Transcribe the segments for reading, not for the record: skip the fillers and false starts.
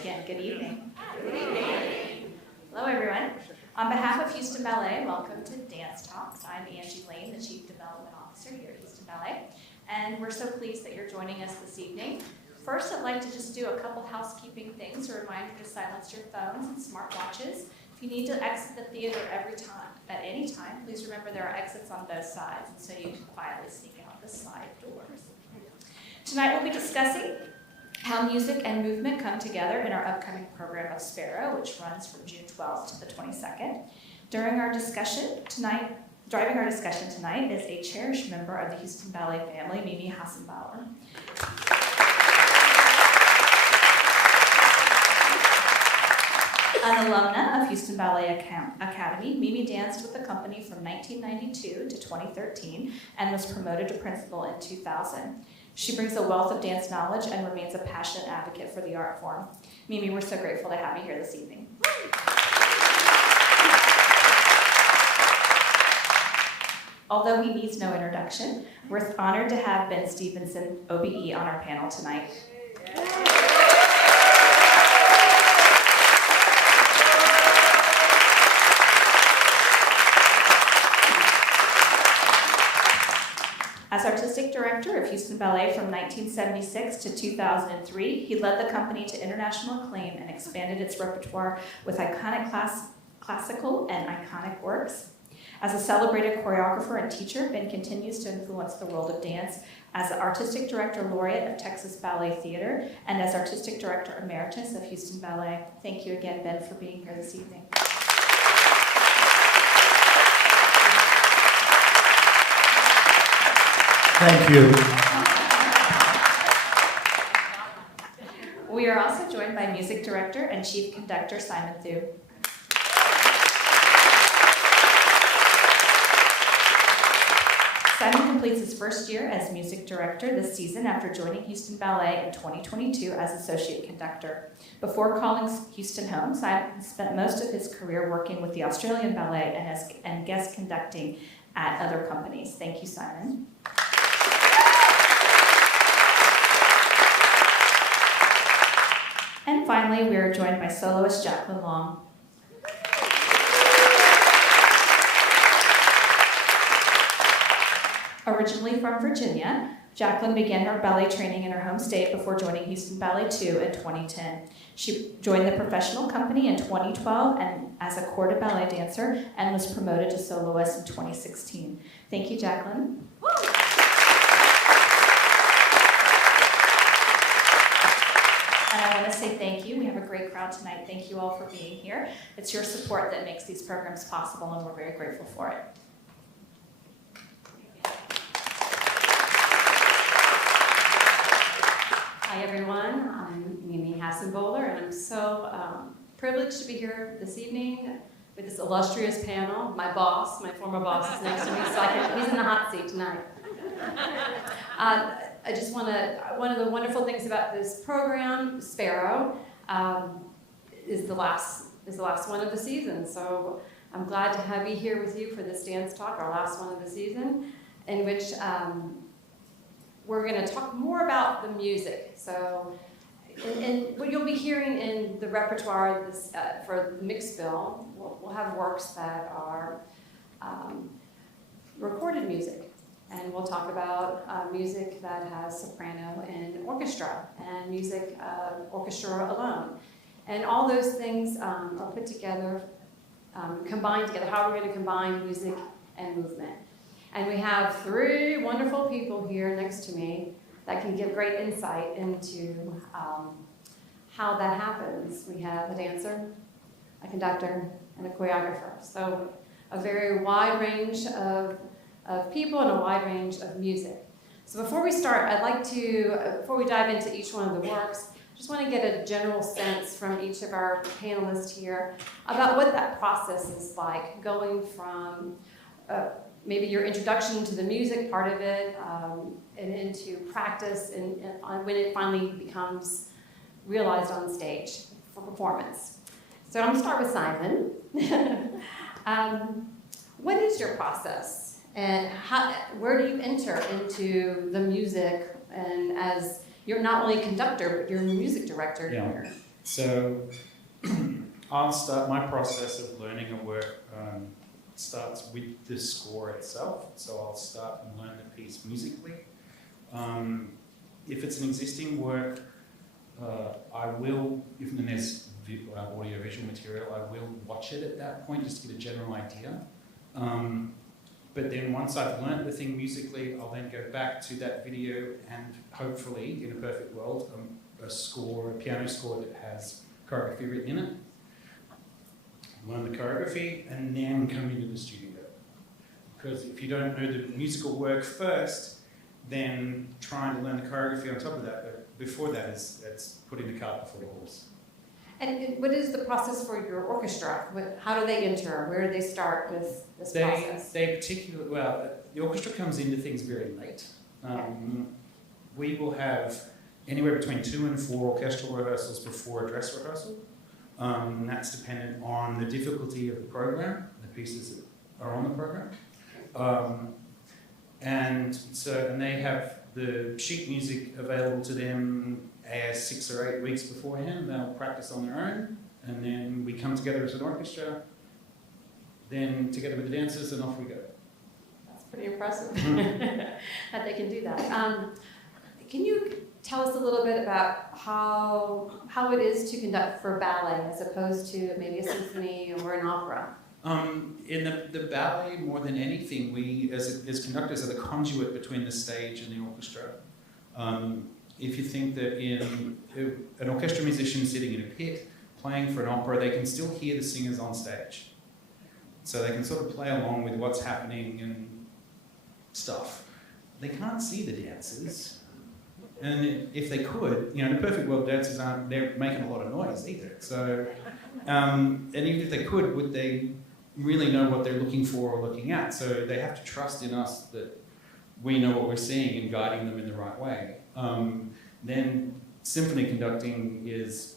again. Good evening. Good evening. Hello, everyone. On behalf of Houston Ballet, welcome to Dance Talks. I'm Angie Lane, the Chief Development Officer here at Houston Ballet, and we're so pleased that you're joining us this evening. First, I'd like to just do a couple housekeeping things. A reminder to silence your phones and smartwatches. If you need to exit the theater at any time, please remember there are exits on both sides, and so you can quietly sneak out the side doors. Tonight we'll be discussing how music and movement come together in our upcoming program of Sparrow, which runs from June 12th to the 22nd. Driving our discussion tonight is a cherished member of the Houston Ballet family, Mimi Hassenbauer. An alumna of Houston Ballet Academy, Mimi danced with the company from 1992 to 2013 and was promoted to principal in 2000. She brings a wealth of dance knowledge and remains a passionate advocate for the art form. Mimi, we're so grateful to have you here this evening. Although he needs no introduction, we're honored to have Ben Stevenson, OBE, on our panel tonight. As Artistic Director of Houston Ballet from 1976 to 2003, he led the company to international acclaim and expanded its repertoire with iconic classical and iconic works. As a celebrated choreographer and teacher, Ben continues to influence the world of dance as the Artistic Director Laureate of Texas Ballet Theater and as Artistic Director Emeritus of Houston Ballet. Thank you again, Ben, for being here this evening. Thank you. We are also joined by Music Director and Chief Conductor Simon Thu. Simon completes his first year as Music Director this season after joining Houston Ballet in 2022 as Associate Conductor. Before calling Houston home, Simon spent most of his career working with the Australian Ballet and guest conducting at other companies. Thank you, Simon. And finally, we are joined by soloist Jacqueline Long. Originally from Virginia, Jacqueline began her ballet training in her home state before joining Houston Ballet II in 2010. She joined the professional company in 2012 and as a corps de ballet dancer and was promoted to soloist in 2016. Thank you, Jacqueline. And I want to say thank you. We have a great crowd tonight. Thank you all for being here. It's your support that makes these programs possible, and we're very grateful for it. Hi, everyone. I'm Mimi Hassenbauer, and I'm so privileged to be here this evening with this illustrious panel. My boss, my former boss, is next to me, so he's in the hot seat tonight. I just want to, one of the wonderful things about this program, Sparrow, is the last one of the season. So I'm glad to have you here with you for this dance talk, our last one of the season, in which we're going to talk more about the music. So, and what you'll be hearing in the repertoire this, for the mixed bill, we'll have works that are recorded music. And we'll talk about music that has soprano and orchestra, and music orchestra alone. And all those things are put together, combined together, how we're going to combine music and movement. And we have three wonderful people here next to me that can give great insight into how that happens. We have a dancer, a conductor, and a choreographer. So a very wide range of people and a wide range of music. So before we start, I'd like to, before we dive into each one of the works, I just want to get a general sense from each of our panelists here about what that process is like, going from maybe your introduction to the music part of it, and into practice, and when it finally becomes realized on stage for performance. So I'm going to start with Simon. What is your process? And where do you enter into the music? And as you're not only a conductor, but you're a music director here. So I'll start my process of learning a work starts with the score itself. So I'll start and learn the piece musically. If it's an existing work, I will, if there's audio visual material, I will watch it at that point just to get a general idea. But then once I've learned the thing musically, I'll then go back to that video and hopefully, in a perfect world, a piano score that has choreography written in it. Learn the choreography and then come into the studio. Because if you don't know the musical work first, then trying to learn the choreography on top of that, but before that it's putting the cart before the horse. And what is the process for your orchestra? How do they enter? Where do they start with this process? The orchestra comes into things very late. We will have anywhere between 2 and 4 orchestral rehearsals before a dress rehearsal. That's dependent on the difficulty of the program, the pieces that are on the program. And they have the sheet music available to them 6 or 8 weeks beforehand. They'll practice on their own, and then we come together as an orchestra, then together with the dancers, and off we go. That's pretty impressive that they can do that. Can you tell us a little bit about how it is to conduct for ballet as opposed to maybe a symphony or an opera? In the ballet, more than anything, we as conductors are the conduit between the stage and the orchestra. If you think that in an orchestra musician sitting in a pit playing for an opera, they can still hear the singers on stage. So they can sort of play along with what's happening and stuff. They can't see the dancers. And if they could, in a perfect world, dancers they're making a lot of noise either. So, and even if they could, would they really know what they're looking for or looking at? So they have to trust in us that we know what we're seeing and guiding them in the right way. Then symphony conducting is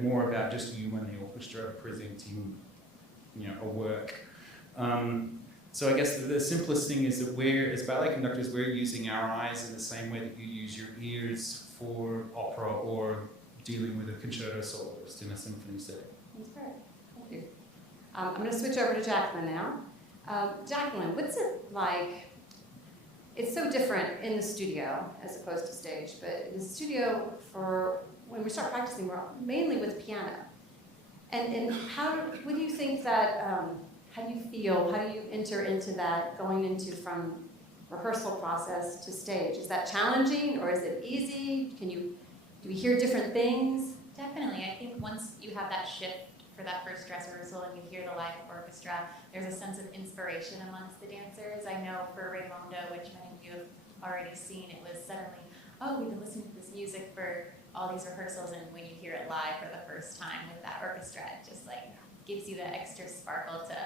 more about just you and the orchestra presenting, a work. So I guess the simplest thing is that as ballet conductors, we're using our eyes in the same way that you use your ears for opera or dealing with a concerto soloist in a symphony setting. That's great. Thank you. I'm going to switch over to Jacqueline now. Jacqueline, what's it like? It's so different in the studio as opposed to stage, but in the studio, when we start practicing, we're mainly with piano. And what do you think that, how do you feel, how do you enter into that, going into from rehearsal process to stage? Is that challenging or is it easy? Do we hear different things? Definitely. I think once you have that shift for that first dress rehearsal and you hear the live orchestra, there's a sense of inspiration amongst the dancers. I know for Raymondo, which many of you have already seen, it was suddenly, we've been listening to this music for all these rehearsals, and when you hear it live for the first time with that orchestra, it just gives you that extra sparkle to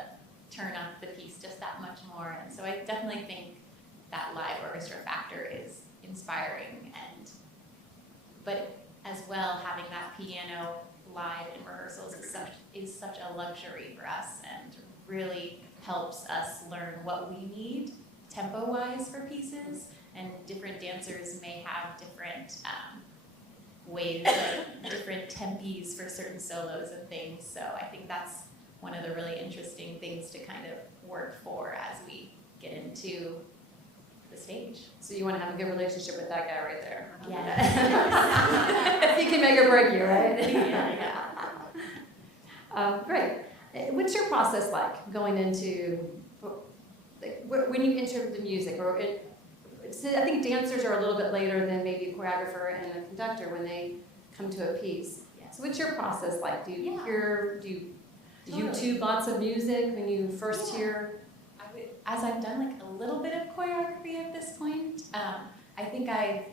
turn up the piece just that much more. And so I definitely think that live orchestra factor is inspiring, but as well, having that piano live in rehearsals is such a luxury for us and really helps us learn what we need tempo-wise for pieces, and different dancers may have different ways, different tempis for certain solos and things. So I think that's one of the really interesting things to kind of work for as we get into the stage. So you want to have a good relationship with that guy right there. Yeah. He can make or break you, right? Yeah. Great. What's your process like going into, when you enter the music? I think dancers are a little bit later than maybe a choreographer and a conductor when they come to a piece. Yes. So what's your process like? Do you Totally. YouTube lots of music when you first hear? As I've done a little bit of choreography at this point, I think I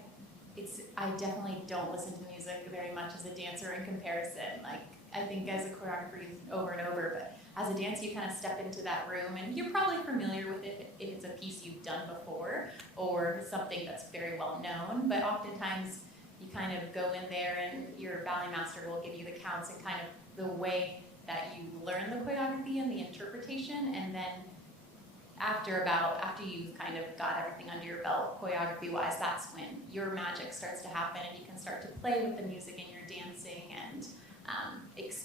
definitely don't listen to music very much as a dancer in comparison. I think as a choreographer over and over, but as a dancer you kind of step into that room and you're probably familiar with it if it's a piece you've done before or something that's very well known, but oftentimes you kind of go in there and your ballet master will give you the counts and kind of the way that you learn the choreography and the interpretation, and then after you've kind of got everything under your belt choreography-wise, that's when your magic starts to happen and you can start to play with the music and your dancing, and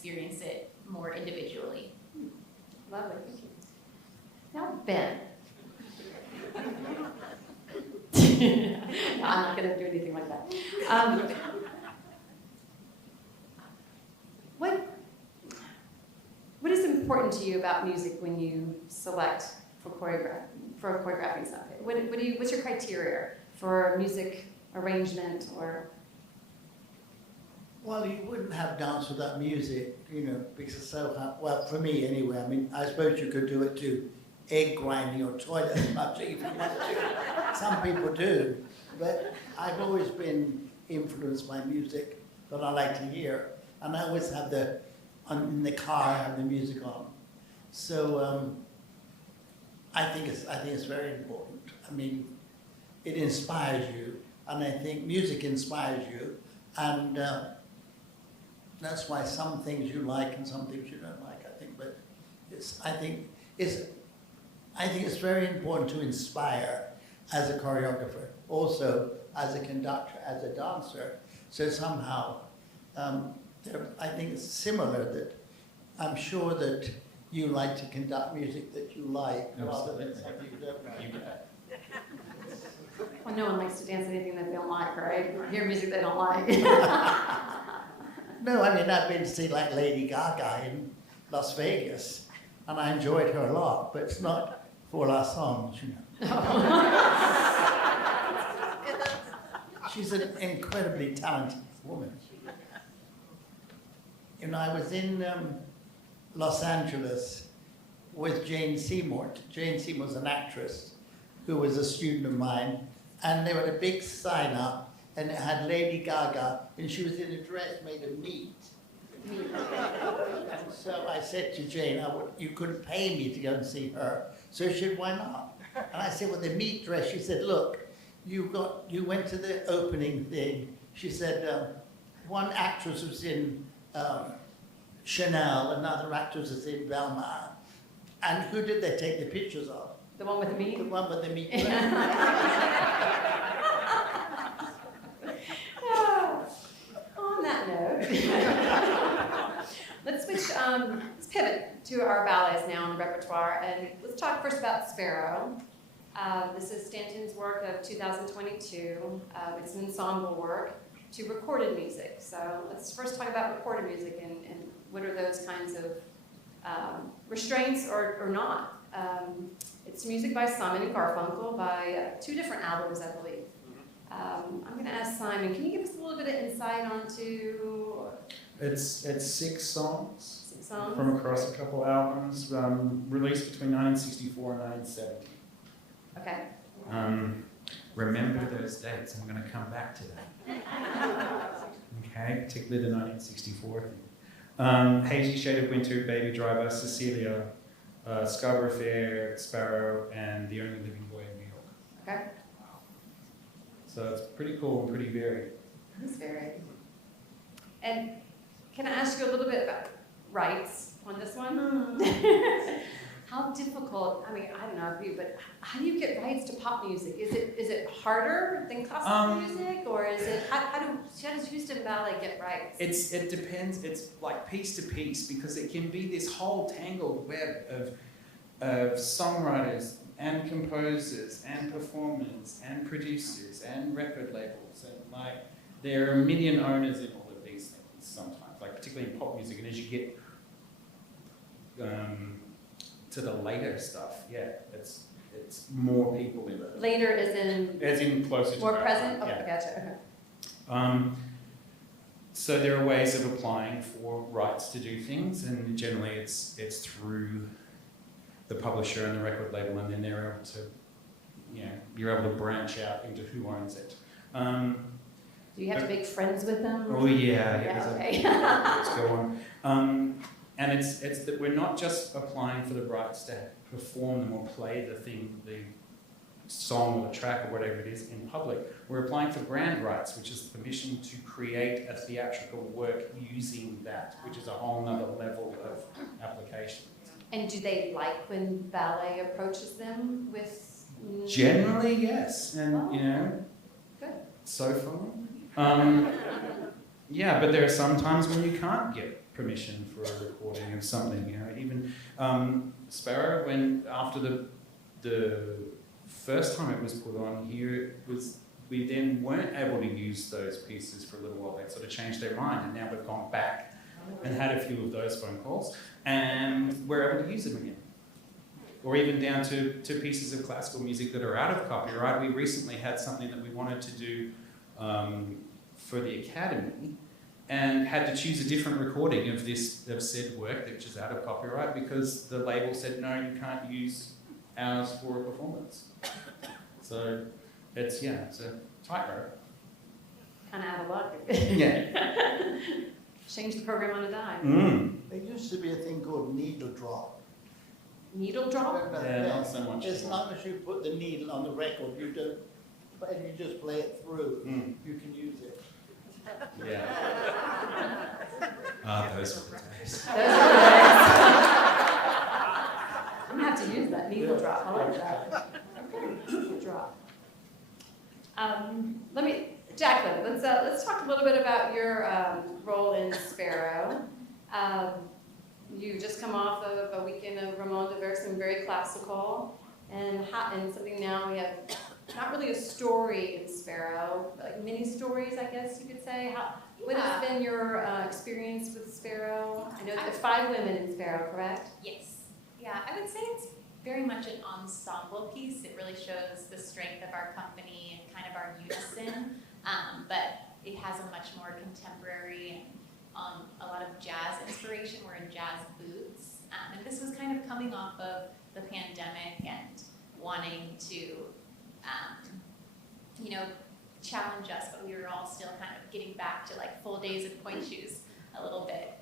experience it more individually. Lovely, thank you. Now, Ben. No, I'm not going to do anything like that. What is important to you about music when you select for choreographing something? What's your criteria for music arrangement or? Well, you wouldn't have dance without music, you know, because it's so hard. Well, for me anyway. I mean, I suppose you could do it to egg grinding or toilet much if you want to. Some people do, but I've always been influenced by music that I like to hear, and I always have in the car I have the music on. So I think it's very important. I mean, it inspires you, and I think music inspires you, and that's why some things you like and some things you don't like. I think, but I think it's very important to inspire as a choreographer, also as a conductor, as a dancer. So somehow, I think it's similar that I'm sure that you like to conduct music that you like rather than something you don't like. Well, no one likes to dance anything that they don't like, right? Or hear music they don't like. No, I mean, I've been to see like Lady Gaga in Las Vegas, and I enjoyed her a lot, but it's not for our songs, you know. She's an incredibly talented woman. You know, I was in Los Angeles with Jane Seymour. Jane Seymour's an actress who was a student of mine, and they had a big sign up, and it had Lady Gaga, and she was in a dress made of meat. And so I said to Jane, you couldn't pay me to go and see her. So she said, why not? And I said, well, the meat dress. She said, look, you went to the opening thing. She said, one actress was in Chanel, another actress was in Balmain. And who did they take the pictures of? The one with the meat? The one with the meat dress. On that note, let's pivot to our ballets now in the repertoire, and let's talk first about Sparrow. This is Stanton's work of 2022. It's an ensemble work to recorded music. So let's first talk about recorded music and what are those kinds of restraints or not. It's music by Simon and Garfunkel by 2 different albums, I believe. I'm going to ask Simon, can you give us a little bit of insight onto? It's 6 songs. 6 songs? From across a couple albums, released between 1964 and 1970. Okay. Remember those dates, I'm going to come back to that. Okay, particularly the 1964 thing. Hazy Shade of Winter, Baby Driver, Cecilia, Scarborough Fair, Sparrow, and The Only Living Boy in New York. Okay. So it's pretty cool and pretty varied. It's varied. And can I ask you a little bit about rights on this one? How difficult, I mean, I don't know if you, but how do you get rights to pop music? Is it harder than classical music, or is it, how does Houston Ballet get rights? It depends, it's like piece to piece, because it can be this whole tangled web of songwriters and composers and performers and producers and record labels, and like there are a million owners in all of these things sometimes, like particularly in pop music, and as you get to the later stuff, yeah, it's more people in it. Later as in closer to more that. present? Yeah. Okay, gotcha. Okay. So there are ways of applying for rights to do things, and generally it's through the publisher and the record label, and then they're able to, you're able to branch out into who owns it. Do you have to make friends with them? Oh yeah, Yeah, okay. Let's go on. And it's that we're not just applying for the rights to perform them or play the song or the track or whatever it is in public. We're applying for grand rights, which is the permission to create a theatrical work using that, which is a whole nother level of application. And do they like when ballet approaches them with? Generally, yes, and Oh, good. so far. Yeah, but there are some times when you can't get permission for a recording of something. You know, even Sparrow, when after the first time it was put on here, we then weren't able to use those pieces for a little while. They sort of changed their mind, and now we've gone back and had a few of those phone calls, and we're able to use them again. Or even down to pieces of classical music that are out of copyright. We recently had something that we wanted to do for the Academy, and had to choose a different recording of said work, which is out of copyright, because the label said, no, you can't use ours for a performance. So it's a tightrope. Kind of out of luck. Yeah. Change the program on a dime. Mm. There used to be a thing called needle drop. Needle drop? Yeah, not so much. As long as you put the needle on the record, you don't, and you just play it through, you can use it. Yeah. Those were the days. Those are the days. I'm gonna have to use that needle drop. I like that. Needle drop. Jacqueline, let's talk a little bit about your role in Sparrow. You just come off of a weekend of Ramon de Verson, very classical, and something now we have not really a story in Sparrow, but like mini stories, I guess you could say. What has been your experience with Sparrow? I know there are 5 women in Sparrow, correct? Yes. Yeah, I would say it's very much an ensemble piece. It really shows the strength of our company and kind of our unison, but it has a much more contemporary and a lot of jazz inspiration. We're in jazz boots, and this was kind of coming off of the pandemic and wanting to challenge us, but we were all still kind of getting back to like full days in point shoes a little bit.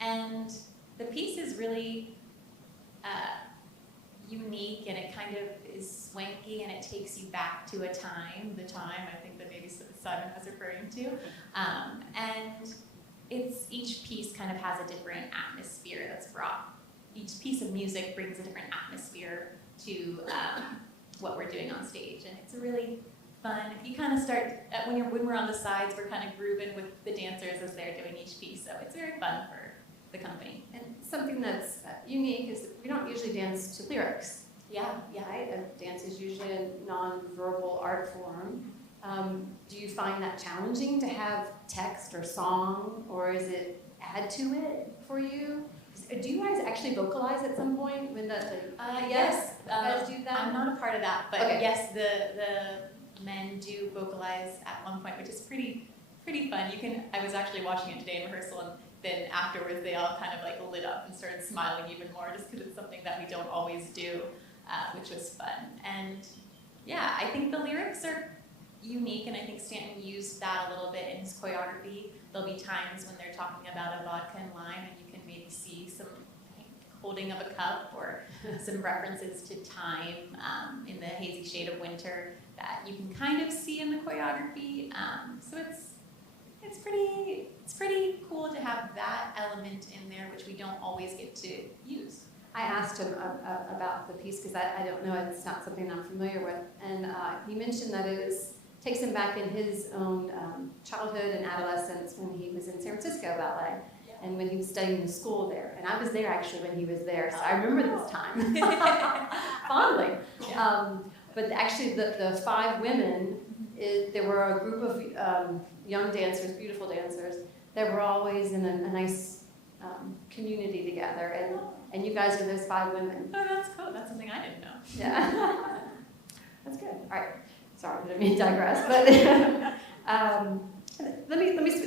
And the piece is really unique, and it kind of is swanky, and it takes you back to a time, I think that maybe Simon was referring to. And each piece kind of has a different atmosphere that's brought. Each piece of music brings a different atmosphere to what we're doing on stage, and it's a really fun. If you kind of start when we're on the sides, we're kind of grooving with the dancers as they're doing each piece, so it's very fun for the company. And something that's unique is that we don't usually dance to lyrics. Yeah. Right? Dance is usually a non-verbal art form. Do you find that challenging to have text or song, or is it add to it for you? Do you guys actually vocalize at some point when Yes. you guys do that? I'm not a part of that, but Okay. yes, the men do vocalize at one point, which is pretty fun. I was actually watching it today in rehearsal, and then afterwards they all kind of like lit up and started smiling even more, just because it's something that we don't always do, which was fun. And yeah, I think the lyrics are unique, and I think Stanton used that a little bit in his choreography. There'll be times when they're talking about a vodka and lime, and you can maybe see some holding of a cup or some references to time in the hazy shade of winter that you can kind of see in the choreography. So it's pretty cool to have that element in there, which we don't always get to use. I asked him about the piece because I don't know, it's not something I'm familiar with, and he mentioned that takes him back in his own childhood and adolescence when he was in San Francisco Ballet, and when he was studying the school there. And I was there actually when he was there, so I remember this time fondly. Yeah. But actually the 5 women, there were a group of young dancers, beautiful dancers, that were always in a nice community together, and you guys are those 5 women. Oh, that's cool. That's something I didn't know. Yeah. That's good. All right. Sorry, I didn't mean to digress, but let me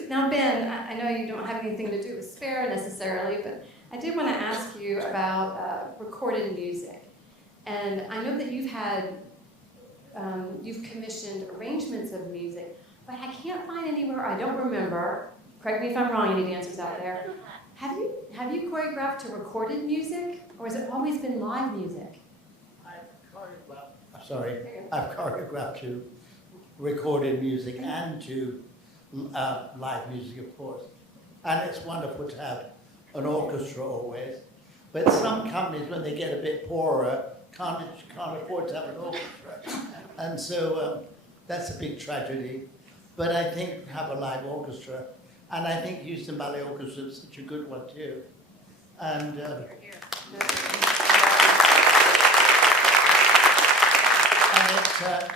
now, Ben, I know you don't have anything to do with Sparrow necessarily, but I did want to ask you about recorded music. And I know that you've commissioned arrangements of music, but I can't find anywhere, I don't remember, correct me if I'm wrong, any dancers out there, have you choreographed to recorded music, or has it always been live music? I've choreographed to recorded music and to live music, of course. And it's wonderful to have an orchestra always. But some companies, when they get a bit poorer, can't afford to have an orchestra. And so that's a big tragedy. But I think to have a live orchestra And I think Houston Ballet Orchestra is such a good one too. And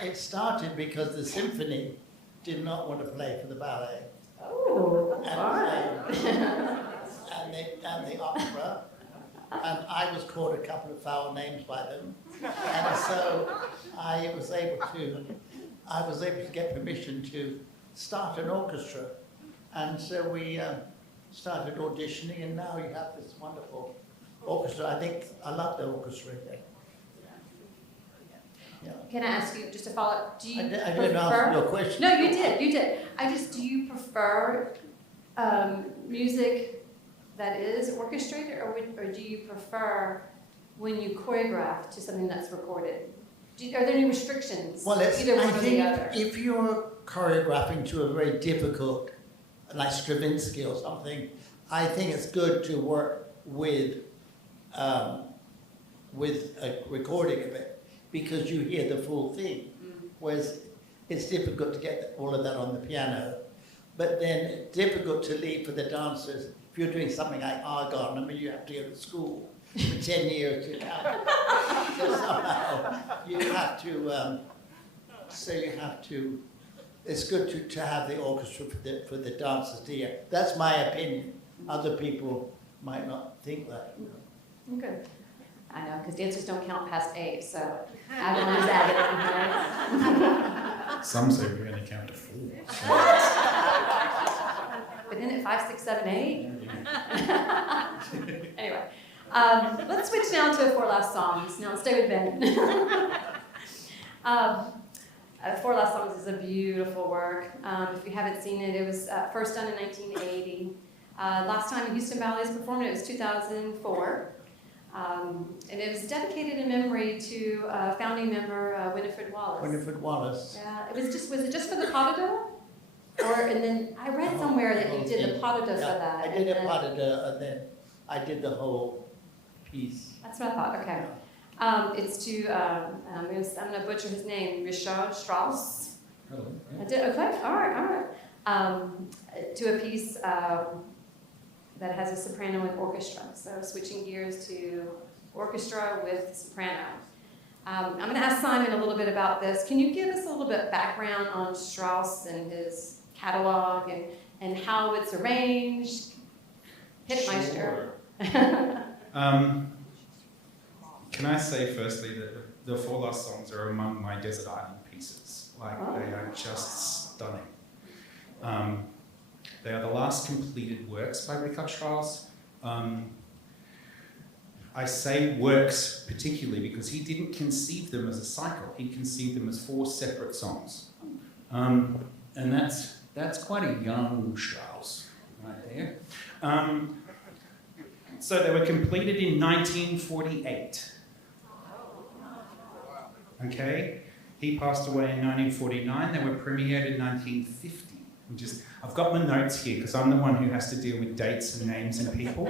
it started because the symphony did not want to play for the ballet. Oh, And, all right. and the opera. And I was called a couple of foul names by them. And so I was able to get permission to start an orchestra. And so we started auditioning, and now you have this wonderful orchestra. I love the orchestra here. Yeah. Can I ask you, just to follow up, do you I didn't prefer? answer your question. No, you did. Do you prefer music that is orchestrated, or do you prefer when you choreograph to something that's recorded? Are there any restrictions? Well, either one I or think the other? if you're choreographing to a very difficult, like Stravinsky or something, I think it's good to work with a recording of it, because you hear the full thing, whereas it's difficult to get all of that on the piano. But then it's difficult to leave for the dancers. If you're doing something like Argon, I mean, you have to go to school for 10 years to count. So somehow you have to, it's good to have the orchestra for the dancers to hear. That's my opinion. Other people might not think that. Good. I know, because dancers don't count past 8, so Avalon's added. Some say we only count to 4. But isn't it 5, 6, 7, 8? Anyway, let's switch now to Four Last Songs. Now, stay with Ben. Four Last Songs is a beautiful work. If you haven't seen it, it was first done in 1980. Last time Houston Ballet's performed it was 2004. And it was dedicated in memory to founding member Winifred Wallace. Winifred Wallace. Yeah, was it just for the pas de deux? And then I read somewhere that you did the pas de deux for that. I did a pas de deux, and then I did the whole piece. That's what I thought, okay. It's to, I'm going to butcher his name, Richard Strauss. Hello. I did, okay, all right. To a piece that has a soprano and orchestra. So switching gears to orchestra with soprano. I'm going to ask Simon a little bit about this. Can you give us a little bit background on Strauss and his catalog and how it's arranged? Hitmeister. Sure. Can I say firstly that the Four Last Songs are among my desert island pieces. They are just stunning. They are the last completed works by Richard Strauss. I say works particularly because he didn't conceive them as a cycle. He conceived them as 4 separate songs. And that's quite a young Strauss right there. So they were completed in 1948. Okay? He passed away in 1949. They were premiered in 1950. I've got my notes here because I'm the one who has to deal with dates and names and people.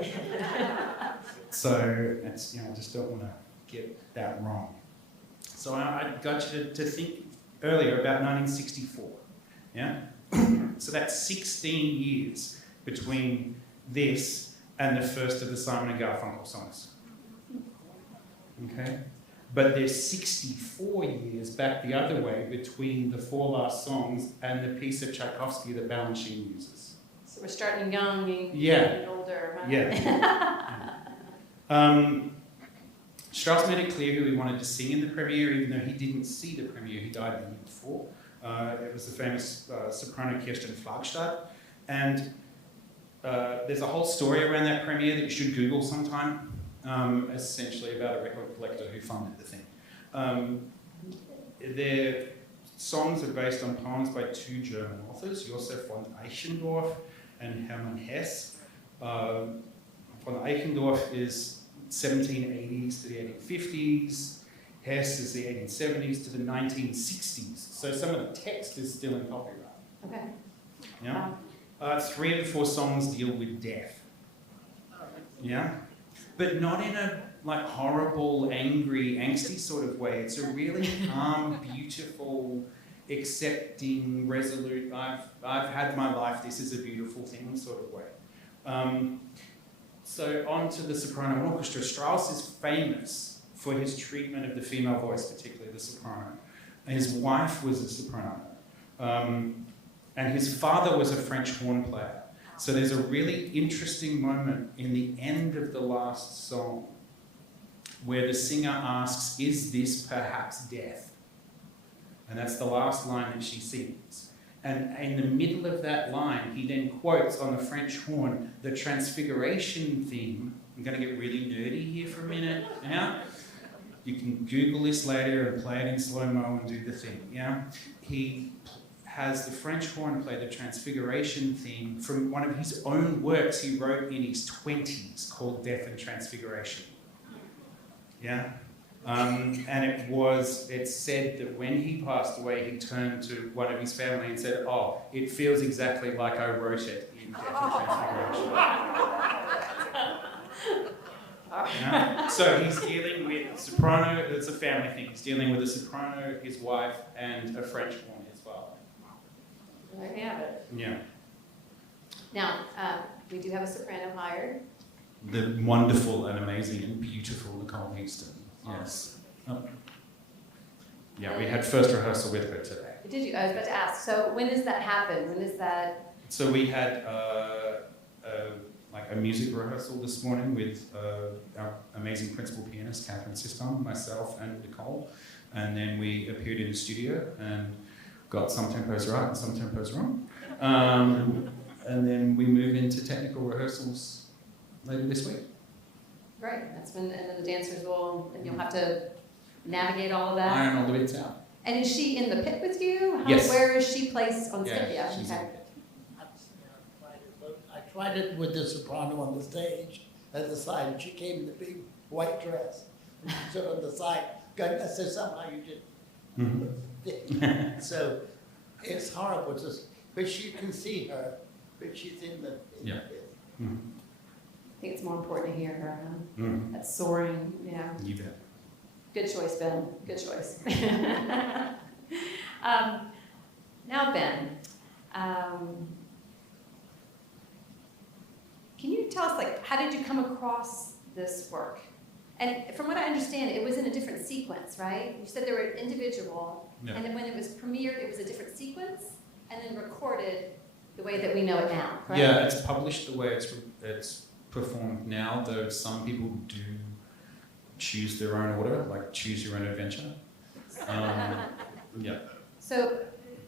So it's, I just don't want to get that wrong. So I got you to think earlier about 1964. Yeah? So that's 16 years between this and the first of the Simon and Garfunkel songs. Okay? But there's 64 years back the other way between the Four Last Songs and the piece of Tchaikovsky that Balanchine uses. So we're starting young and Yeah. older. Huh? Yeah. Strauss made it clear who he wanted to sing in the premiere, even though he didn't see the premiere. He died the year before. It was the famous soprano Kirsten Flagstad. And there's a whole story around that premiere that you should Google sometime. Essentially about a record collector who funded the thing. Their songs are based on poems by 2 German authors, Josef von Eichendorff and Hermann Hesse. Von Eichendorff is 1780s to the 1850s. Hesse is the 1870s to the 1960s. So some of the text is still in copyright. Okay. Yeah? 3 of the 4 songs deal with death. Yeah? But not in a horrible, angry, angsty sort of way. It's a really calm, beautiful, accepting, resolute, I've had my life, this is a beautiful thing sort of way. So on to the soprano orchestra. Strauss is famous for his treatment of the female voice, particularly the soprano. His wife was a soprano. And his father was a French horn player. So there's a really interesting moment in the end of the last song where the singer asks, "Is this perhaps death?" And that's the last line that she sings. And in the middle of that line, he then quotes on the French horn the Transfiguration theme. I'm going to get really nerdy here for a minute. Yeah? You can Google this later and play it in slow-mo and do the thing. Yeah? He has the French horn play the Transfiguration theme from one of his own works he wrote in his 20s called Death and Transfiguration. Yeah? And it's said that when he passed away, he turned to one of his family and said, "Oh, it feels exactly like I wrote it in Death and Transfiguration." Yeah? So he's dealing with soprano, it's a family thing. He's dealing with a soprano, his wife, and a French horn as well. There you have it. Yeah. Now, we do have a soprano hired. The wonderful and amazing and beautiful Nicole Houston. Yes. Oh. Yeah, we had first rehearsal with her today. Did you? I was about to ask. So when does that happen? When is that? So we had a music rehearsal this morning with our amazing principal pianist, Catherine Siston, myself, and Nicole. And then we appeared in the studio and got some tempos right and some tempos wrong. And then we move into technical rehearsals later this week. Right. That's when, and then the dancers will, and you'll have to navigate all of that. Iron all the bits out. And is she in the pit with you? Yes. Where is she placed on stage? Yeah, she's Okay. in it. I tried it with the soprano on the stage at the side, and she came in the big white dress. And she stood on the side, going, I said, somehow you did. So it's horrible, but you can see her, but she's in the Yeah. pit. Mm. I think it's more important to hear her. Huh? Mm. That soaring, yeah. You bet. Good choice, Ben. Good choice. Now, Ben, can you tell us, like, how did you come across this work? And from what I understand, it was in a different sequence, right? You said they were individual, Yeah. and then when it was premiered, it was a different sequence, and then recorded the way that we know it now, correct? Yeah, it's published the way it's performed now, though some people do choose their own order, like choose your own adventure. Yeah. So,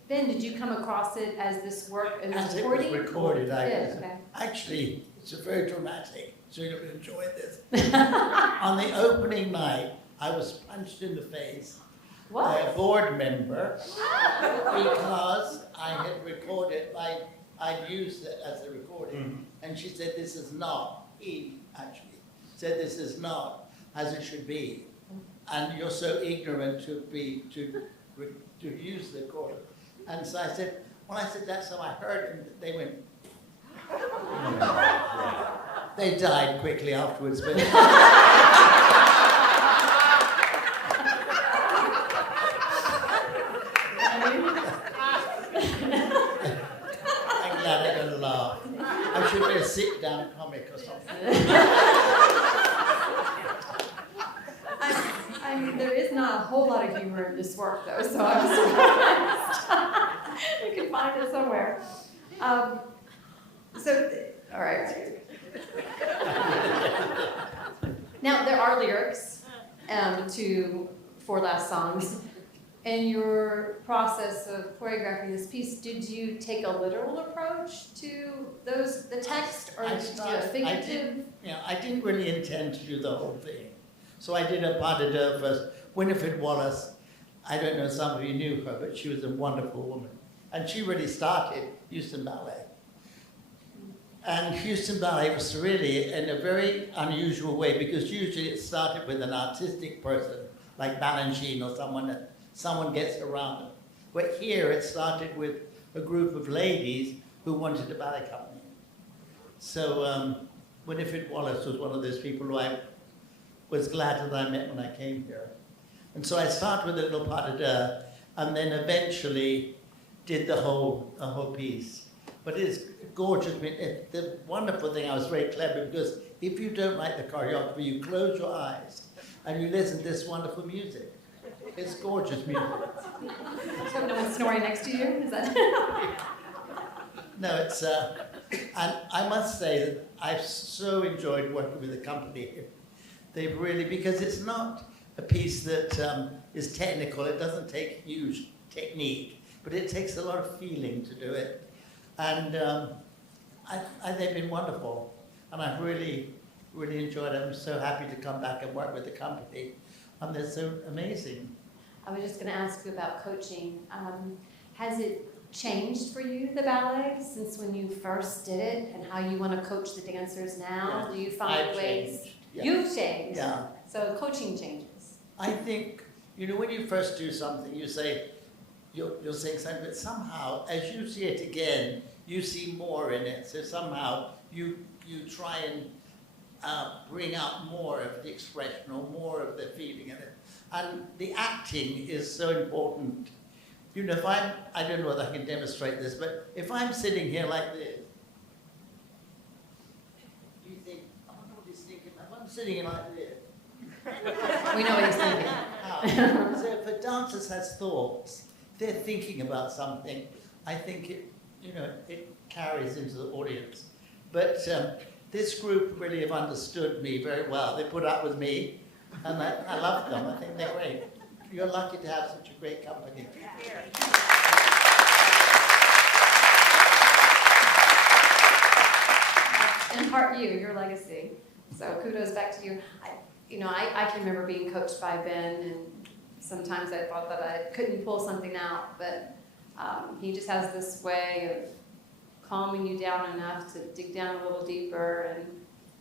Ben, did you come across it as this work in the As it was recording? recorded, Yeah, okay. Actually, it's very dramatic, so you're going to enjoy this. On the opening night, I was punched in the face by a What? board member because I had recorded, I'd used it as a recording. And she said, this is not, he actually said, this is not as it should be. And you're so ignorant to use the chord. And so I said, that's how I heard it. And they went, they died quickly afterwards. But I'm glad I got a laugh. I should be a sit-down comic or something. I mean, there is not a whole lot of humor in this work, though, so I'm surprised. We can find it somewhere. All right. Now, there are lyrics to Four Last Songs. In your process of choreographing this piece, did you take a literal approach to the text, or did you do a figurative? I didn't really intend to do the whole thing. So I did a pas de deux first. Winifred Wallace, I don't know if some of you knew her, but she was a wonderful woman. And she really started Houston Ballet. And Houston Ballet was really in a very unusual way, because usually it started with an artistic person, like Balanchine or someone gets around them. But here it started with a group of ladies who wanted a ballet company. So Winifred Wallace was one of those people who I was glad that I met when I came here. And so I started with a little pas de deux, and then eventually did the whole piece. But it's gorgeous. I mean, the wonderful thing, I was very clever, because if you don't like the choreography, you close your eyes and you listen to this wonderful music. It's gorgeous music. So no one's snoring next to you? Is that? No, it's, and I must say that I've so enjoyed working with the company. They've really, because it's not a piece that is technical, it doesn't take huge technique, but it takes a lot of feeling to do it. And they've been wonderful, and I've really, really enjoyed it. I'm so happy to come back and work with the company, and they're so amazing. I was just going to ask you about coaching. Has it changed for you, the ballet, since when you first did it, and how you want to coach the dancers now? Yeah. Do you find I've ways? changed. Yeah. You've changed. Yeah. So coaching changes. I think, you know, when you first do something, you say, you're saying something, but somehow, as you see it again, you see more in it. So somehow you try and bring out more of the expression or more of the feeling in it. And the acting is so important. You know, if I don't know whether I can demonstrate this, but if I'm sitting here like this, you think, I wonder what he's thinking. If I'm sitting here like this, We know what he's thinking. so if a dancer has thoughts, they're thinking about something, I think it carries into the audience. But this group really have understood me very well. They put up with me, and I love them. I think they're great. You're lucky to have such a great company. In part your legacy. So kudos back to you. I can remember being coached by Ben, and sometimes I thought that I couldn't pull something out, but he just has this way of calming you down enough to dig down a little deeper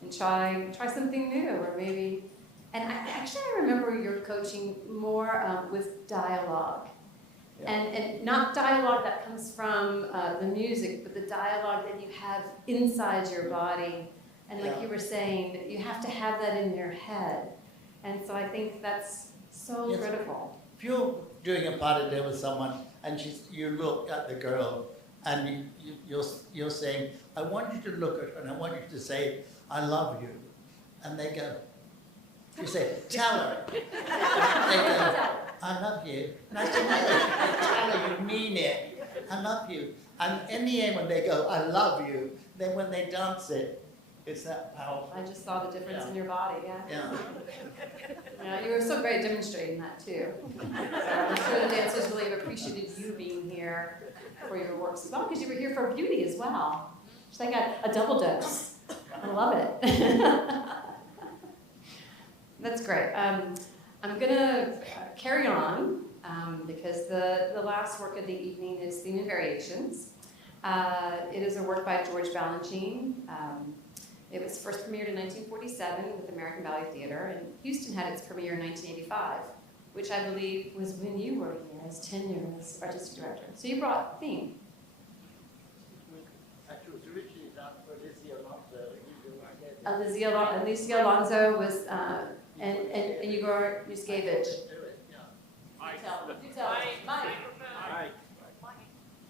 and try something new, or maybe. And I remember your coaching more with dialogue. Yeah. And not dialogue that comes from the music, but the dialogue that you have inside your body. And like Yeah. you were saying, you have to have that in your head. And so I think that's so Yes. critical. If you're doing a pas de deux with someone and you look at the girl and you're saying, I want you to look at her and I want you to say, I love you. And they go, you say, tell her. They go, I love you. And I say, no, tell her you mean it. I love you. And in the end, when they go, I love you, then when they dance it, it's that powerful. I just saw the difference Yeah. in your body, yeah. Yeah. Yeah, you were so great at demonstrating that too. So I'm sure the dancers really have appreciated you being here for your works as well, because you were here for beauty as well. It's like a double dose. I love it. That's great. I'm gonna carry on because the last work of the evening is Theme and Variations. It is a work by George Balanchine. It was first premiered in 1947 with the American Ballet Theatre, and Houston had its premiere in 1985, which I believe was when you were here as tenure as artistic director. So you brought theme. Actually, it was originally done for Alicia Alonso. Alicia Alonso was, and you just gave it.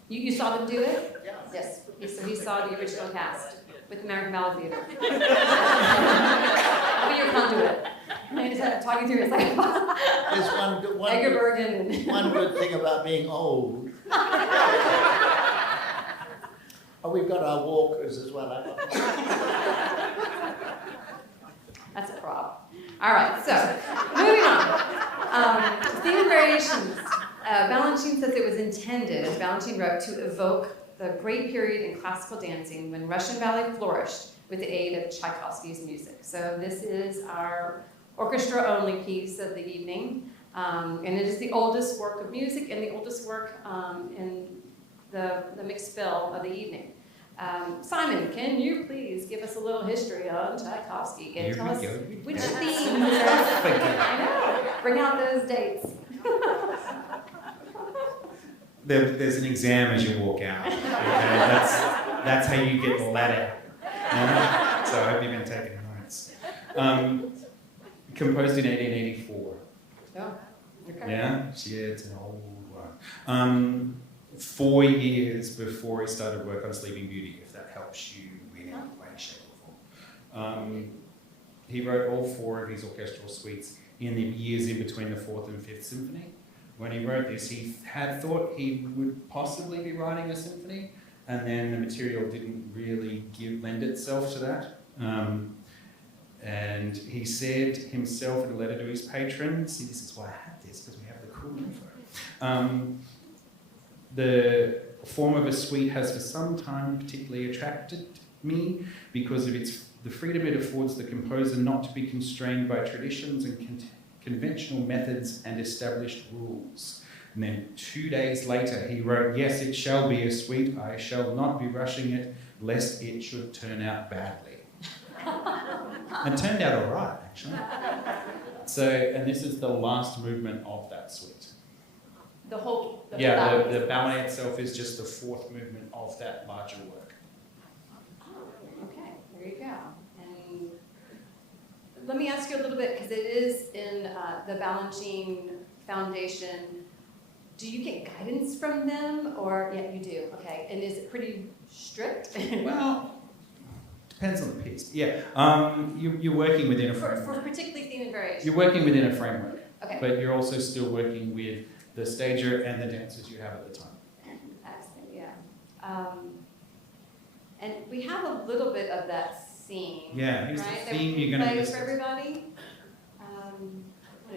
You saw them do it? Yeah. Yes. So he saw the original cast with American Ballet Theatre. I'll be your conduit. And he's talking through his like There's Edgar Bergen. one good thing about being old. Oh, we've got our walkers as well. That's a prop. All right, so moving on. Theme and Variations. Balanchine says it was intended, as Balanchine wrote, to evoke the great period in classical dancing when Russian ballet flourished with the aid of Tchaikovsky's music. So this is our orchestra-only piece of the evening, and it is the oldest work of music and the oldest work in the mixed bill of the evening. Simon, can you please give us a little history on Tchaikovsky and tell us which themes? I know. Bring out those dates. There's an exam as you walk out. Okay? That's how you get the ladder. So I hope you've been taking notes. Composed in 1884. Oh, okay. Yeah, it's an old one. one. 4 years before he started work on Sleeping Beauty, if that helps you in any way, shape or form. He wrote all 4 of his orchestral suites in the years in between the 4th and 5th symphony. When he wrote this, he had thought he would possibly be writing a symphony, and then the material didn't really lend itself to that. And he said himself in a letter to his patron, see, this is why I had this, because we have the cool info. The form of a suite has for some time particularly attracted me because of the freedom it affords the composer not to be constrained by traditions and conventional methods and established rules. And then 2 days later he wrote, yes, it shall be a suite, I shall not be rushing it, lest it should turn out badly. And it turned out all right, actually. So, and this is the last movement of that suite. The whole... The ballet itself is just the 4th movement of that larger work. Okay, there you go. And let me ask you a little bit, because it is in the Balanchine Foundation. Do you get guidance from them, or yeah, you do? Okay, and is it pretty strict? Well, depends on the piece. Yeah, you're working within a framework. For particularly theme and variation. You're working within a framework, Okay. but you're also still working with the stager and the dancers you have at the time. Excellent, yeah. And we have a little bit of that scene. Yeah, here's right? the theme you're going to play miss. for everybody.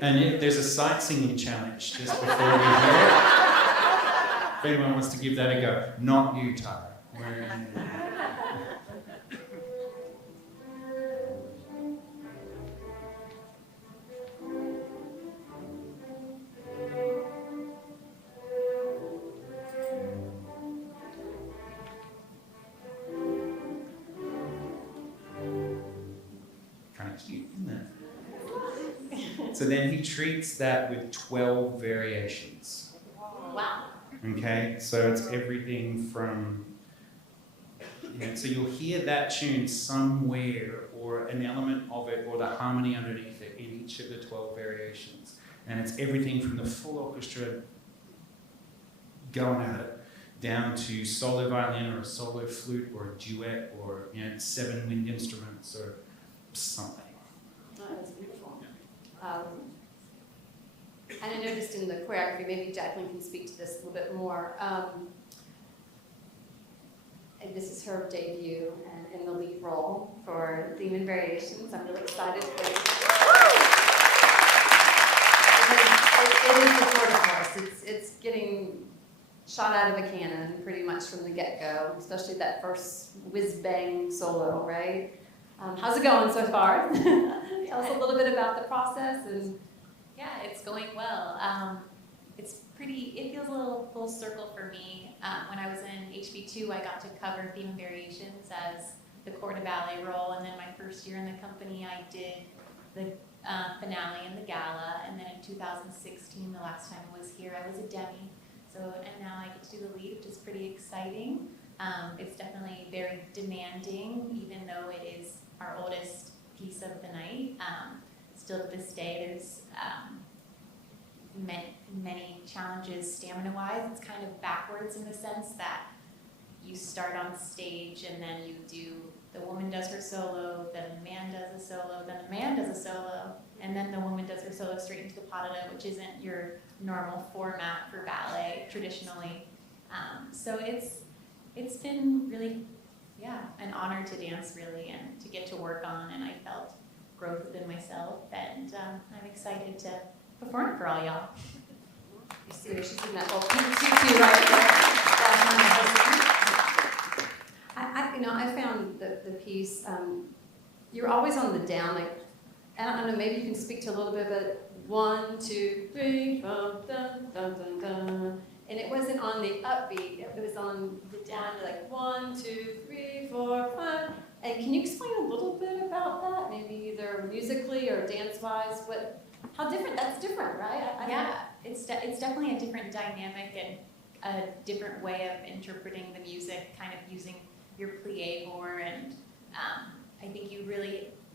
And there's a sight singing challenge just before we hear it. If anyone wants to give that a go. Not you, Tara. Kind of cute, isn't it? So then he treats that with 12 variations. Wow. Okay, so it's everything from, so you'll hear that tune somewhere or an element of it or the harmony underneath it in each of the 12 variations. And it's everything from the full orchestra going at it down to solo violin or a solo flute or a duet or 7 wind instruments or something. Oh, that's beautiful. And I noticed in the choreography, maybe Jacqueline can speak to this a little bit more. And this is her debut and in the lead role for Theme and Variations. I'm really excited for you. It is a tour de force. It's getting shot out of a cannon pretty much from the get-go, especially that first whiz-bang solo, right? How's it going so far? Tell us a little bit about the process. And Yeah, it's going well. It feels a little full circle for me. When I was in HB2, I got to cover Theme and Variations as the corps de ballet role, and then my first year in the company, I did the finale and the gala, and then in 2016, the last time I was here, I was a demi. And now I get to do the lead, which is pretty exciting. It's definitely very demanding, even though it is our oldest piece of the night. Still to this day, there's many challenges stamina-wise. It's kind of backwards in the sense that you start on stage and then the woman does her solo, then the man does a solo, then the man does a solo, and then the woman does her solo straight into the pas de deux, which isn't your normal format for ballet traditionally. So it's been really, an honor to dance really and to get to work on, and I felt growth within myself, and I'm excited to perform it for all y'all. you see her, she's in that little pink tutu right there. I found the piece, you're always on the down, like, I don't know, maybe you can speak to a little bit, but 1, 2, 3, 4, dun, dun, dun, dun. And it wasn't on the upbeat, it was on the down, like 1, 2, 3, 4, 5. And can you explain a little bit about that? Maybe either musically or dance-wise, how different, that's different, right? It's definitely a different dynamic and a different way of interpreting the music, kind of using your plie more, and I think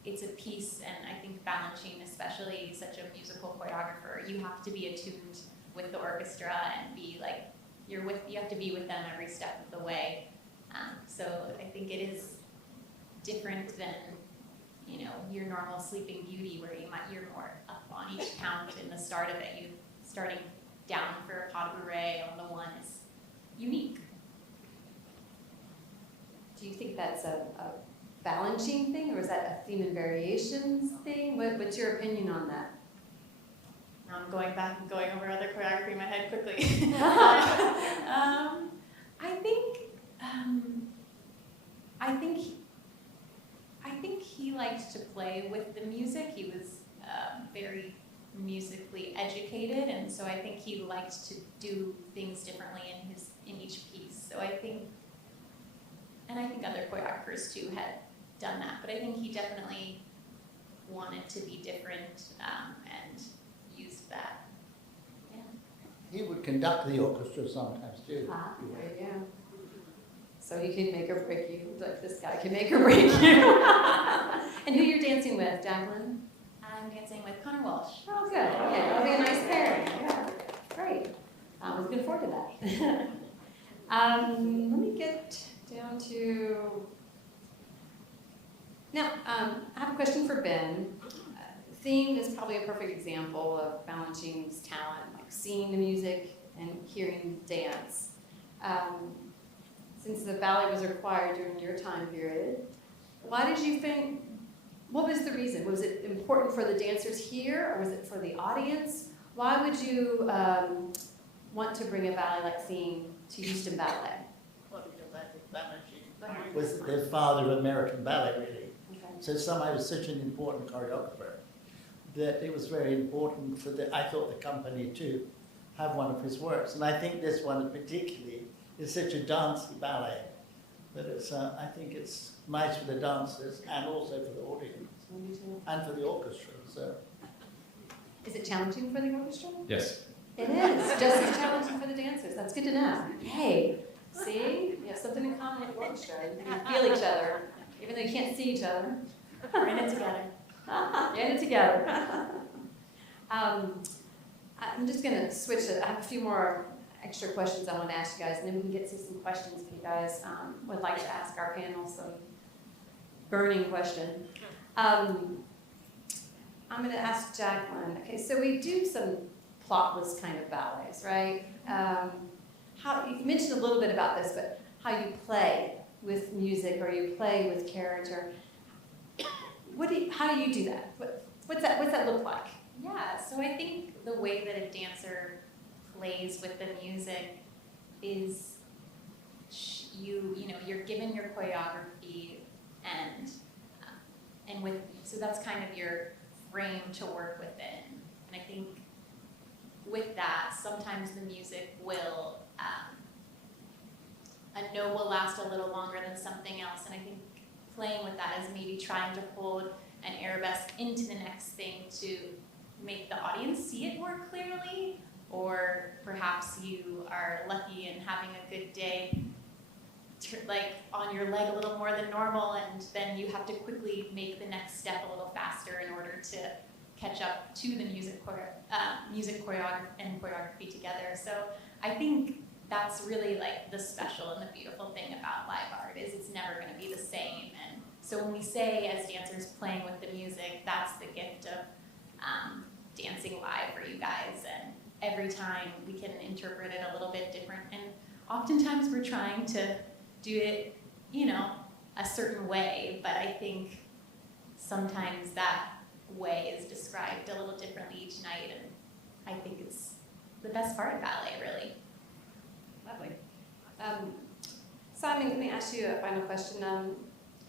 it's a piece, and I think Balanchine especially, such a musical choreographer, you have to be attuned with the orchestra and be like, you have to be with them every step of the way. So I think it is different than, you know, your normal Sleeping Beauty where you're more up on each count in the start of it. You starting down for a pas de bourrée on the one is unique. Do you think that's a Balanchine thing, or is that a theme and variations thing? What's your opinion on that? I'm going back and going over other choreography in my head quickly. I think he liked to play with the music. He was very musically educated, and so I think he liked to do things differently in each piece. So I think other choreographers too had done that, but I think he definitely wanted to be different and used that. Yeah. He would conduct the orchestra sometimes too. There you go. So he could make or break you, like this guy can make or break you. And who you're dancing with, Jacqueline? I'm dancing with Connor Welch. Oh, good. Okay, that'll be a nice pairing. Yeah, great. I'm looking forward to that. Let me get down to. Now, I have a question for Ben. Theme is probably a perfect example of Balanchine's talent, like seeing the music and hearing the dance. Since the ballet was required during your time period, why did you think, what was the reason? Was it important for the dancers here, or was it for the audience? Why would you want to bring a ballet like Theme to Houston Ballet? Well, because I think Balanchine was the father of American ballet, really. Okay. So somehow he was such an important choreographer that it was very important for I thought the company to have one of his works. And I think this one particularly is such a dancey ballet that it's, I think it's nice for the dancers and also for the audience and for the orchestra. So. Is it challenging for the orchestra? Yes. It is, just as challenging for the dancers. That's good to know. Hey, see? You have something in common with the orchestra. You can feel each other, even though you can't see each other. We're in it together. You're in it together. I'm just going to switch it. I have a few more extra questions I want to ask you guys, and then we can get to some questions if you guys would like to ask our panel some burning question. I'm going to ask Jacqueline. Okay, so we do some plotless kind of ballets, right? You mentioned a little bit about this, but how you play with music or you play with character. How do you do that? What's that look like? Yeah, so I think the way that a dancer plays with the music is you're given your choreography and so that's kind of your frame to work within. And I think with that, sometimes the music will a note will last a little longer than something else, and I think playing with that is maybe trying to hold an arabesque into the next thing to make the audience see it more clearly, or perhaps you are lucky and having a good day, like on your leg a little more than normal, and then you have to quickly make the next step a little faster in order to catch up to the music choreography and choreography together. So I think that's really like the special and the beautiful thing about live art is it's never going to be the same. And so when we say as dancers playing with the music, that's the gift of dancing live for you guys. And every time we can interpret it a little bit different. And oftentimes we're trying to do it, a certain way, but I think sometimes that way is described a little differently each night, and I think it's the best part of ballet, really. Lovely. Simon, let me ask you a final question.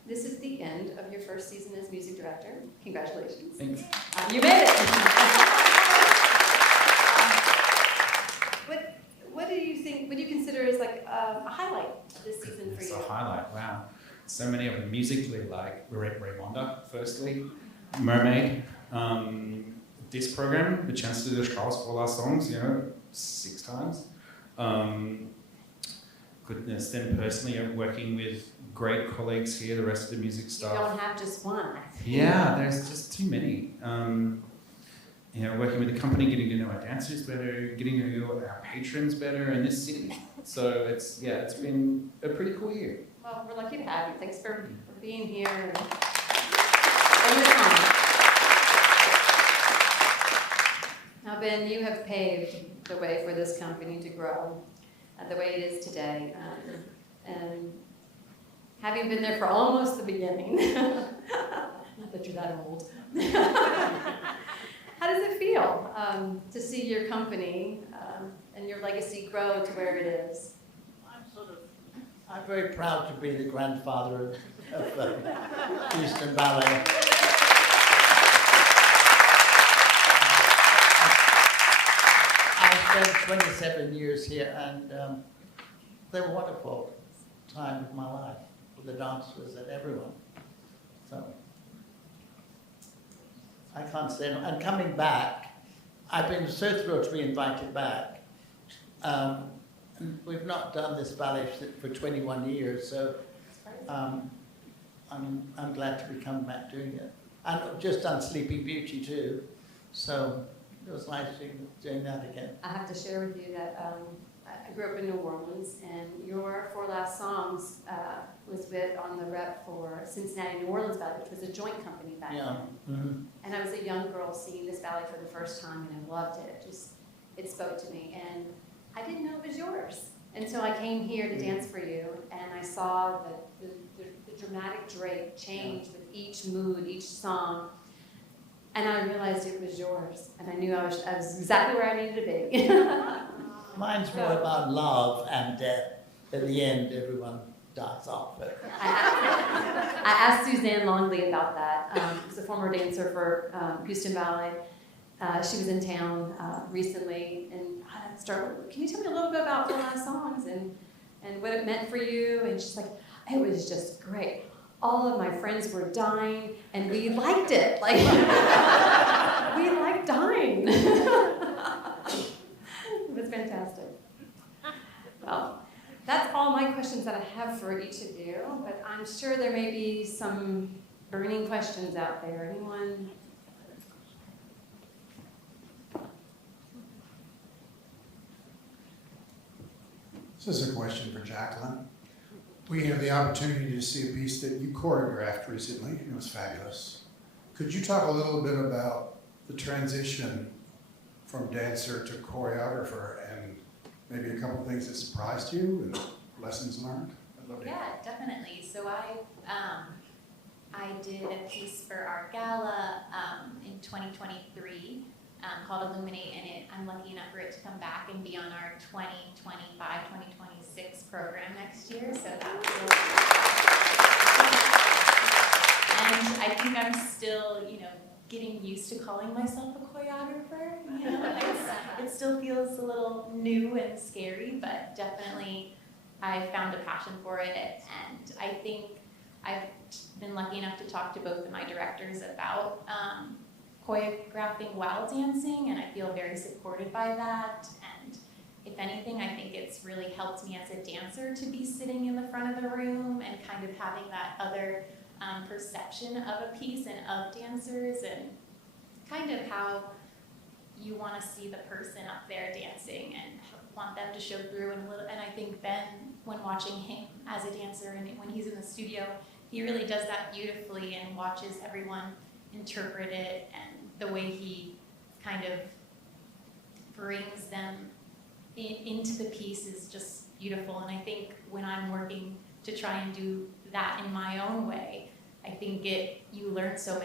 This is the end of your first season as music director. Congratulations. Thanks. You made it. What do you think? What do you consider as like a highlight of this season for It's you? a highlight, wow. So many of them musically, like Raymonda, firstly, Mermaid, this program, the chance to do the Strauss for our songs, 6 times. Goodness, then personally, I'm working with great colleagues here, the rest of the music You staff. don't have just one. Yeah, there's just too many. working with the company, getting to know our dancers better, getting to know our patrons better in this city. So it's been a pretty cool year. Well, we're lucky to have you. Thanks for being here and your time. Now, Ben, you have paved the way for this company to grow the way it is today. And having been there for almost the beginning, not that you're that old, how does it feel to see your company and your legacy grow to where it is? I'm very proud to be the grandfather of Houston Ballet. I spent 27 years here, and they were a wonderful time of my life with the dancers and everyone. So I can't say no. And coming back, I've been so thrilled to be invited back. We've not done this ballet for 21 years, so I'm glad to be coming back doing it. And I've just done Sleeping Beauty too, so it was nice doing that again. I have to share with you that I grew up in New Orleans, and your 4 Last Songs was on the rep for Cincinnati New Orleans Ballet, which was a joint company back then. Mm-hmm. And I was a young girl seeing this ballet for the first time, and I loved it. It spoke to me, and I didn't know it was yours until I came here to dance for you, and I saw the dramatic drape change with each mood, each song, and I realized it was yours, and I knew I was exactly where I needed to be. Mine's more about love and death. At the end, everyone dies off. But I asked Suzanne Longley about that. She's a former dancer for Houston Ballet. She was in town recently, and I started, can you tell me a little bit about 4 Last Songs and what it meant for you? And she's like, it was just great. All of my friends were dying, and we liked it. Like, we liked dying. It was fantastic. Well, that's all my questions that I have for each of you, but I'm sure there may be some burning questions out there. Anyone? This is a question for Jacqueline. We had the opportunity to see a piece that you choreographed recently. It was fabulous. Could you talk a little bit about the transition from dancer to choreographer and maybe a couple things that surprised you and lessons learned? I'd love to hear. Yeah, definitely. So I did a piece for our gala in 2023 called Illuminate, and I'm lucky enough for it to come back and be on our 2025-2026 program next year. So that was really and I think I'm still, getting used to calling myself a choreographer. It still feels a little new and scary, but definitely I found a passion for it, and I think I've been lucky enough to talk to both of my directors about choreographing while dancing, and I feel very supported by that. And if anything, I think it's really helped me as a dancer to be sitting in the front of the room and kind of having that other perception of a piece and of dancers, and kind of how you want to see the person up there dancing and want them to show through. And I think Ben, when watching him as a dancer and when he's in the studio, he really does that beautifully and watches everyone interpret it, and the way he kind of brings them into the piece is just beautiful. And I think when I'm working to try and do that in my own way, I think you learn so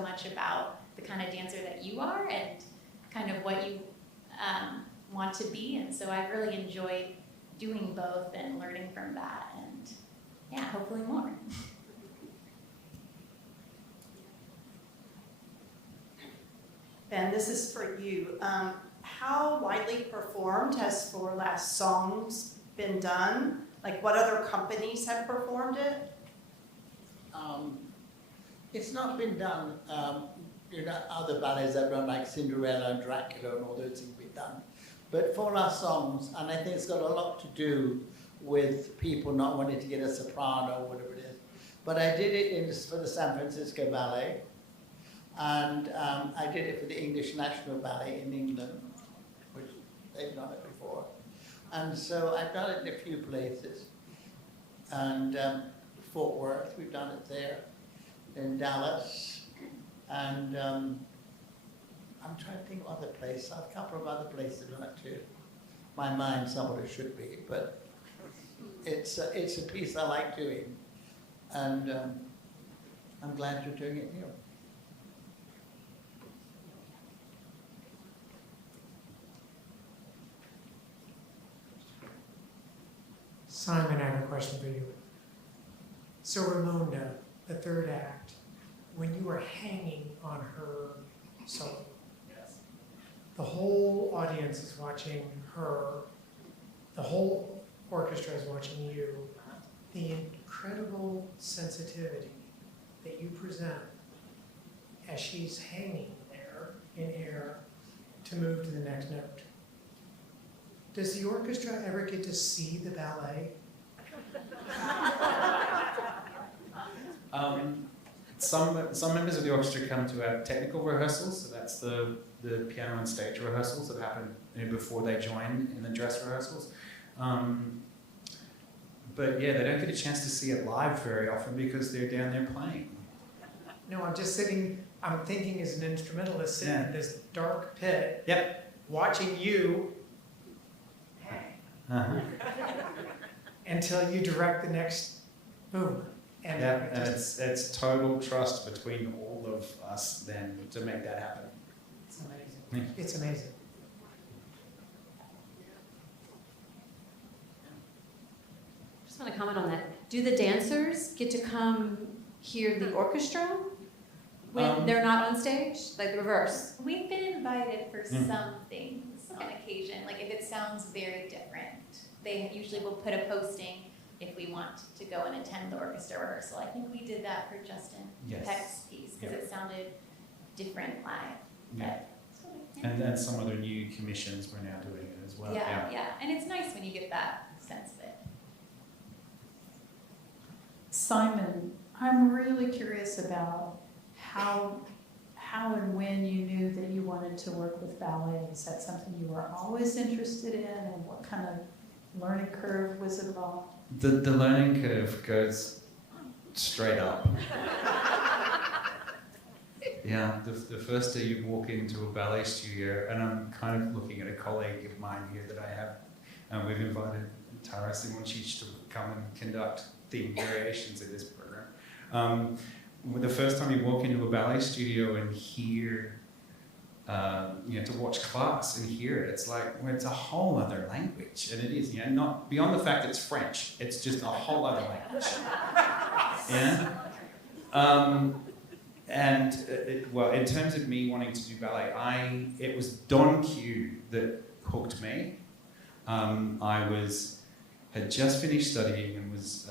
much about the kind of dancer that you are and kind of what you want to be. And so I've really enjoyed doing both and learning from that, and yeah, hopefully more. Ben, this is for you. How widely performed has 4 Last Songs been done? Like, what other companies have performed it? It's not been done. Other ballets have run like Cinderella and Dracula and all those things been done. But 4 Last Songs, and I think it's got a lot to do with people not wanting to get a soprano or whatever it is. But I did it for the San Francisco Ballet. And I did it for the English National Ballet in England, which they've done it before. And so I've done it in a few places. And Fort Worth, we've done it there, in Dallas, and I'm trying to think of other places. A couple of other places I've done it too. My mind somewhat it should be, but it's a piece I like doing, and I'm glad you're doing it here. Simon, I have a question for you. So Ramonda, the third act, when you were hanging on her solo, the whole audience is watching her, the whole orchestra is watching you. The incredible sensitivity that you present as she's hanging there in air to move to the next note. Does the orchestra ever get to see the ballet? Some members of the orchestra come to our technical rehearsals, so that's the piano and stage rehearsals that happen before they join in the dress rehearsals. But yeah, they don't get a chance to see it live very often because they're down there playing. No, I'm just sitting, I'm thinking as an instrumentalist sitting in this dark pit, watching you until you direct the next movement. And And it's total trust between all of us then to make that happen. it's amazing. It's amazing. I just want to comment on that. Do the dancers get to come hear the orchestra when they're not on stage? Like the reverse? We've been invited for some things on occasion, like if it sounds very different. They usually will put a posting if we want to go and attend the orchestra rehearsal. I think we did that for Justin Peck's piece because it sounded different live. Yeah. And then some other new commissions we're now doing it as well. Yeah. And it's nice when you get that sense of it. Simon, I'm really curious about how and when you knew that you wanted to work with ballet. Is that something you were always interested in, and what kind of learning curve was involved? The learning curve goes straight up. Yeah, the first day you walk into a ballet studio, and I'm kind of looking at a colleague of mine here that I have, we've invited Tara Simončić to come and conduct theme variations in this program. The first time you walk into a ballet studio and hear, to watch class and hear it, it's like, well, it's a whole other language, and it is, not beyond the fact it's French, it's just a whole other language. In terms of me wanting to do ballet, it was Don Q that hooked me. I had just finished studying and was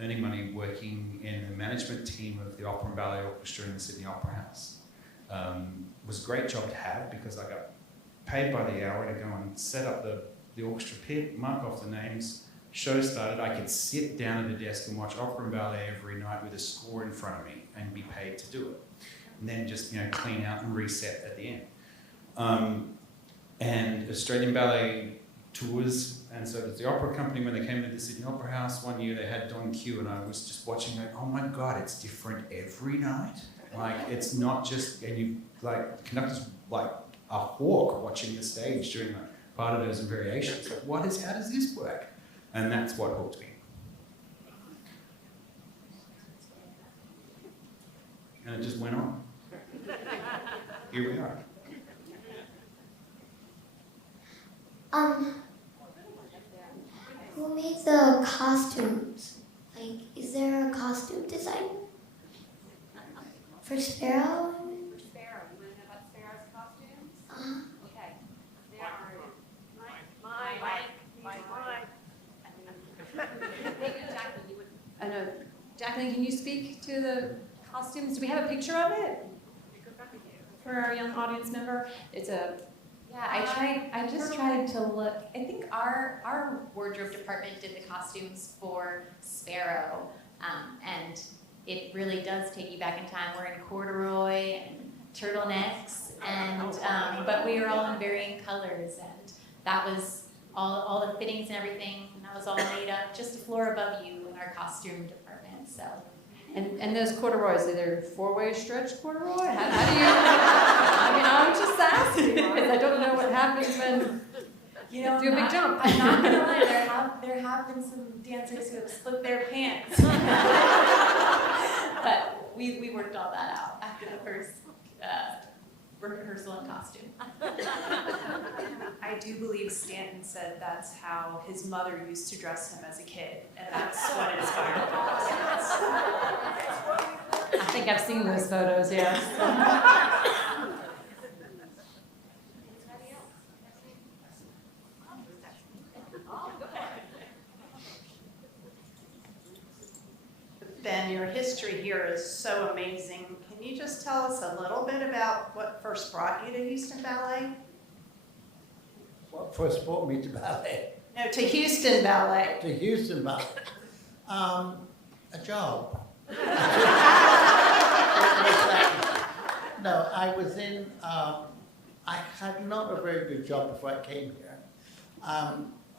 earning money working in the management team of the Opera and Ballet Orchestra in the Sydney Opera House. Was a great job to have because I got paid by the hour to go and set up the orchestra pit, mark off the names. Show started, I could sit down at a desk and watch opera and ballet every night with a score in front of me and be paid to do it. And then just clean out and reset at the end. And Australian Ballet tours, and so does the opera company. When they came into the Sydney Opera House one year, they had Don Q, and I was just watching going, oh my God, it's different every night. Like, it's not just, and you, like, conductors like a hawk watching the stage during part of those variations. Like, how does this work? And that's what hooked me. And it just went on. Here we are. Who made the costumes? Like, is there a costume designer? For Sparrow? Sparrow. You want to know about Sparrow's costumes? Okay. There are Jacqueline, can you speak to the costumes? Do we have a picture of it for our young audience member? I just tried to look. I think our wardrobe department did the costumes for Sparrow, and it really does take you back in time. We're in corduroy and turtlenecks, and but we are all in varying colors, and that was all the fittings and everything. And that was all made up just a floor above you in our costume department. So. And those corduroys, are they four-way stretch corduroy? How do you, I mean, I'm just asking, because I don't know what happens when You know, do a big jump. I'm not gonna lie, there have been some dancers who have split their pants. But we worked all that out after the first rehearsal and costume. I do believe Stanton said that's how his mother used to dress him as a kid, and that's what inspired him. I think I've seen those photos, yes. Ben, your history here is so amazing. Can you just tell us a little bit about what first brought you to Houston Ballet? What first brought me to ballet? No, to Houston Ballet. To Houston Ballet? A job. No, I was in, I had not a very good job before I came here.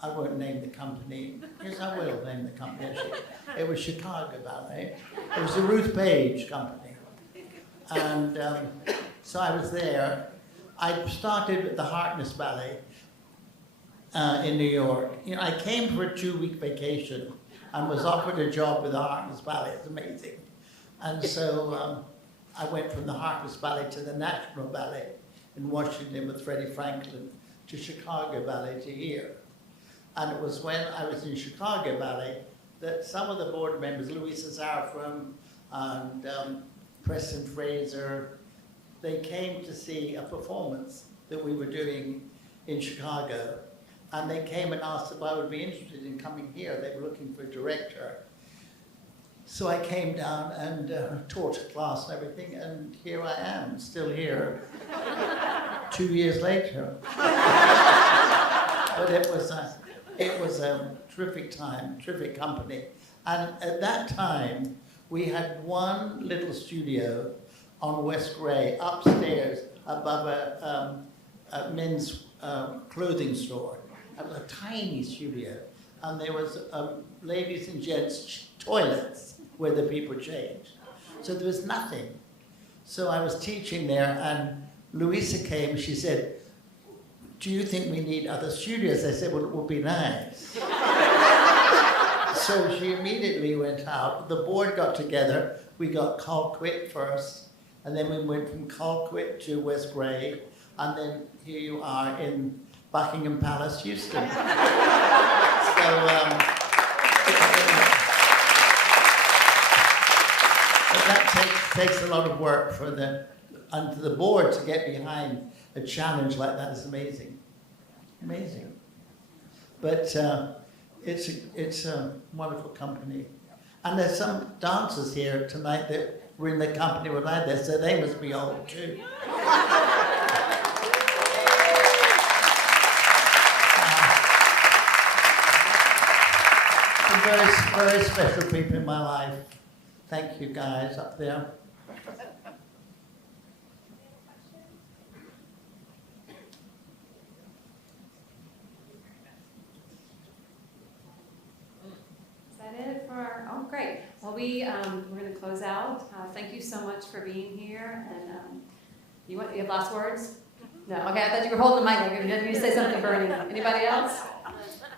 I won't name the company. Yes, I will name the company. Actually. It was Chicago Ballet. It was the Ruth Page company. And so I was there. I started with the Harkness Ballet in New York. You know, I came for a 2-week vacation and was offered a job with the Harkness Ballet. It's amazing. And so I went from the Harkness Ballet to the National Ballet in Washington with Freddie Franklin to Chicago Ballet to here. And it was when I was in Chicago Ballet that some of the board members, Louisa Zarfram and Preston Fraser, they came to see a performance that we were doing in Chicago. And they came and asked if I would be interested in coming here. They were looking for a director. So I came down and taught a class and everything, and here I am, still here, 2 years later. But it was a terrific time, terrific company. And at that time, we had one little studio on West Grey, upstairs, above a men's clothing store. It was a tiny studio. And there was ladies and gents toilets where the people changed. So there was nothing. So I was teaching there, and Louisa came, she said, "Do you think we need other studios?" I said, "Well, it would be nice." So she immediately went out. The board got together. We got Colquitt first, and then we went from Colquitt to West Grey, and then here you are in Buckingham Palace, Houston. But that takes a lot of work for the board to get behind a challenge like that. Is amazing, amazing. But it's a wonderful company, and there's some dancers here tonight that were in the company when I there, so they must be old too. Some very special people in my life. Thank you guys up there. Oh, great. Well, we're going to close out. Thank you so much for being here. And you have last words? No. Okay, I thought you were holding the mic. You need to say something, Bernie. Anybody else?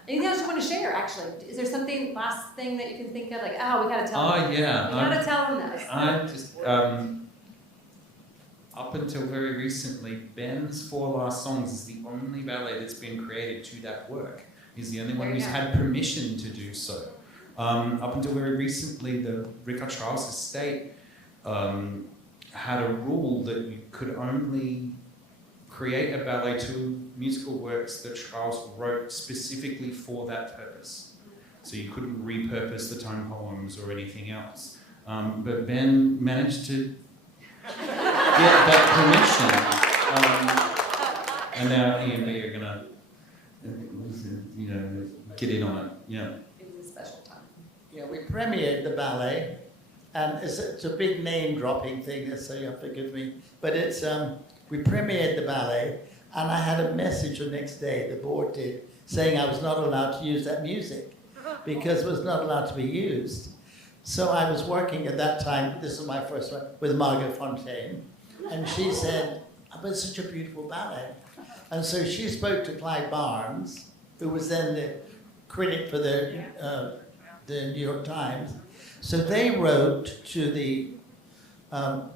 Anything else you want to share? Actually, is there something last thing that you can think of? Like, oh, we got to tell them. Oh yeah. We got to tell them this. I just up until very recently, Ben's 4 Last Songs is the only ballet that's been created to that work. He's the only one who's had permission to do so. Up until very recently, the Richard Strauss estate had a rule that you could only create a ballet to musical works that Strauss wrote specifically for that purpose. So you couldn't repurpose the tone poems or anything else. But Ben managed to get that permission. And now EMB are gonna, get in on it. Yeah. It was a special time. Yeah, we premiered the ballet and it's a big name dropping thing, so you'll forgive me. But it's we premiered the ballet, and I had a message the next day. The board did, saying I was not allowed to use that music because it was not allowed to be used. So I was working at that time. This was my first one with Margaret Fontaine, and she said, "Oh, but it's such a beautiful ballet." And so she spoke to Clive Barnes, who was then the critic for the New York Times. So they wrote to the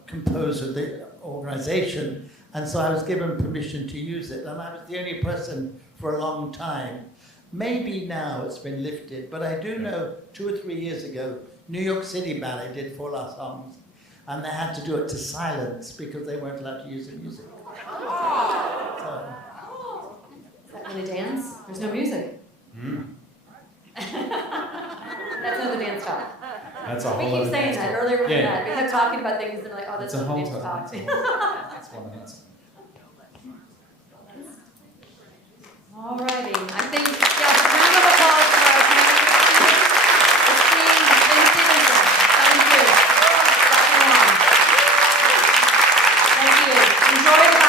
composer, the organization, and so I was given permission to use it. And I was the only person for a long time. Maybe now it's been lifted, but I do know 2 or 3 years ago, New York City Ballet did 4 last songs, and they had to do it to silence because they weren't allowed to use the music. So, Is that when they dance? There's no music. That's not the dance talk. That's a We whole keep other saying dance that talk. earlier. Yeah. That. We kept talking about things and they're like, oh, It's that's a not the whole dance talk. That's one of those. Alrighty, I think, yes, a round of applause for our panelists tonight. Esteemed Ben Stevenson, thank you. Dr. Long. Thank you. Enjoy the